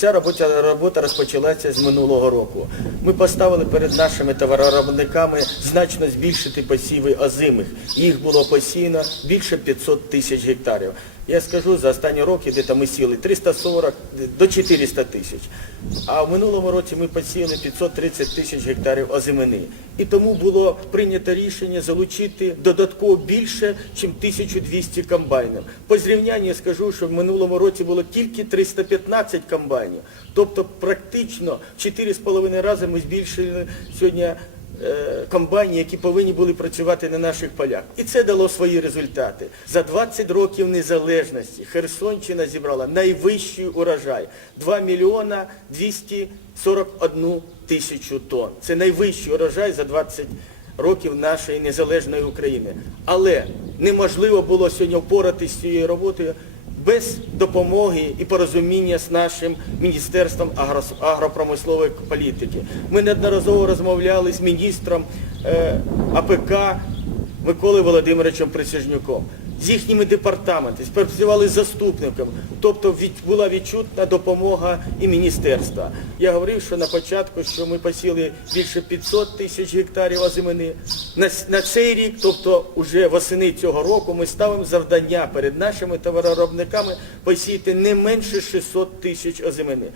Ця робота, робота розпочалася з минулого року. Ми поставили перед нашими товаровиробниками значно збільшити посіви озимих. Їх було посіяно більше 500 тисяч гектарів. Я скажу, за останні роки де ми сіли 340 до 400 тисяч. А в минулому році ми посіяли 530 тисяч гектарів озимини. І тому було прийнято рішення залучити додатково більше, ніж 1200 комбайнів. По зрівнянню я скажу, що в минулому році було тільки 315 комбайнів. Тобто практично в 4,5 рази ми збільшили сьогодні комбайні, які повинні були працювати на наших полях. І це дало свої результати. За 20 років незалежності Херсонщина зібрала найвищий урожай 2 мільйона 241 тисячу тонн. Це найвищий урожай за 20 років нашої незалежної України. Але неможливо було сьогодні впоратися з цією роботою без допомоги і порозуміння з нашим Міністерством агропромислової політики. Ми неодноразово розмовляли з міністром е, АПК Миколою Володимировичем Присяжнюком, з їхніми департаментами, спрацювали з заступником, тобто від, була відчутна допомога і міністерства. Я говорив, що на початку, що ми посіли більше 500 тисяч гектарів озимини. На, на цей рік, тобто уже восени цього року, ми ставимо завдання перед нашими товароробниками посіяти не менше 600 тисяч озимини.